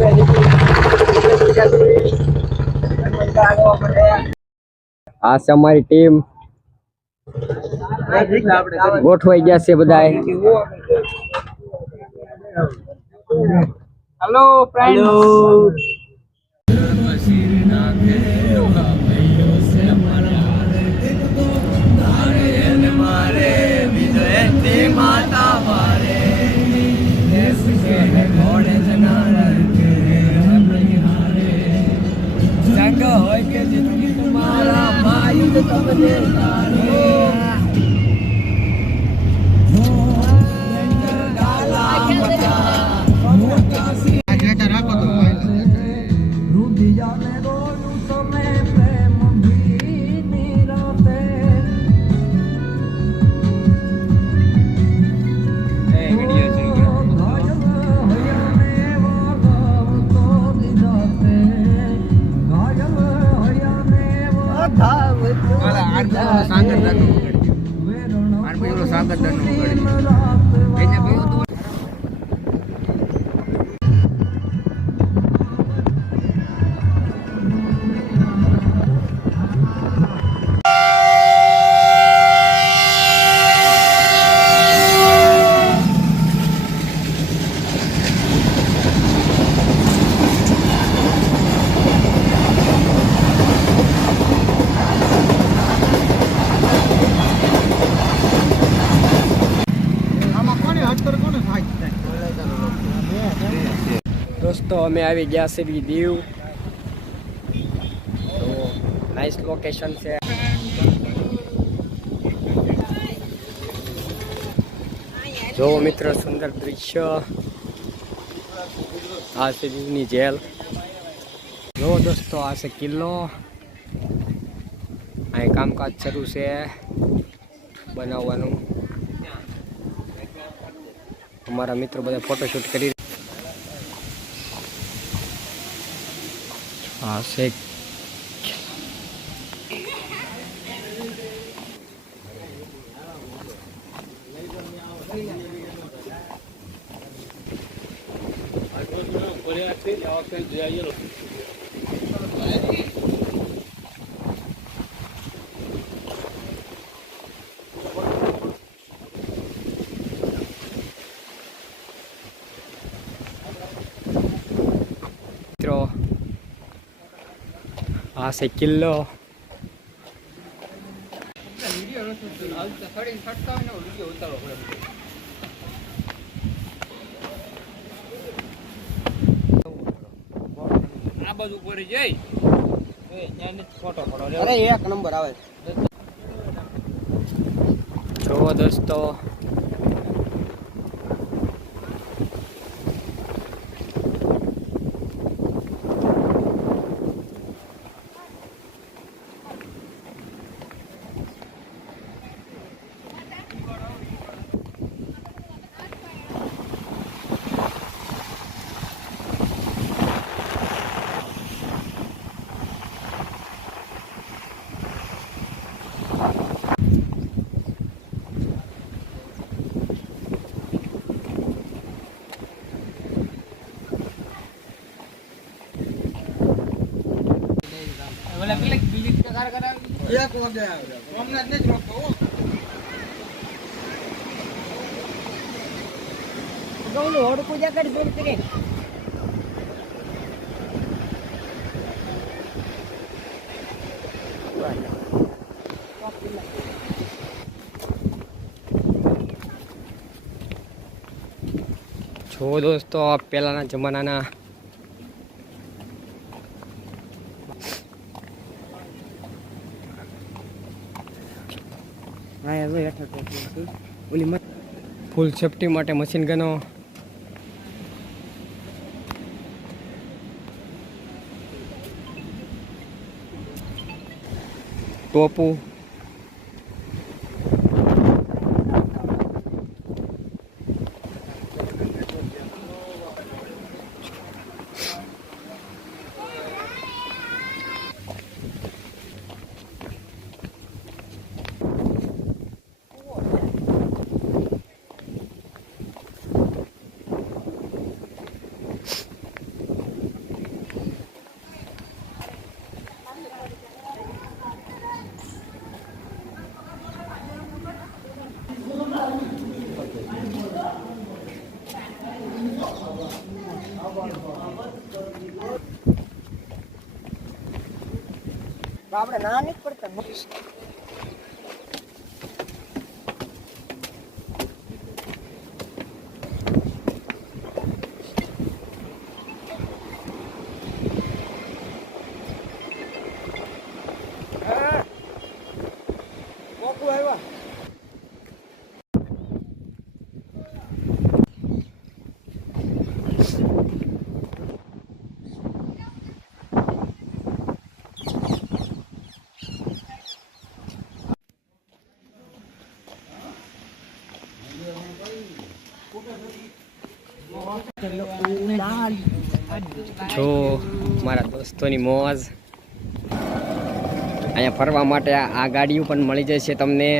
આ છે અમારી ટીમ ગોઠવાઈ ગયા છે બધા. Hello friends. દોસ્તો અમે આવી ગયા છે દીવ. તો નાઇસ લોકેશન છે. જો મિત્રો સુંદર દૃશ્ય. આ છે દીવની જેલ. જો દોસ્તો આ છે કિલ્લો. અહીં કામકાજ શરૂ છે બનાવવાનું. અમારા મિત્રો બધા ફોટોશૂટ કરી. આ છે મિત્રો. આ છે કિલ્લો. આ બાજુ પડી જઈ ફોટો પડો. અરે એક નંબર આવે. જો દોસ્તો પૂજા કરી દૂર કરી. જો દોસ્તો પહેલાના જમાનાના ફૂલ સેફટી માટે મશીન ગનો. ટોપું. આપણે ના નથી પડતા. જો મારા દોસ્તોની મોજ અહીંયા ફરવા માટે આ ગાડીઓ પણ મળી જશે તમને.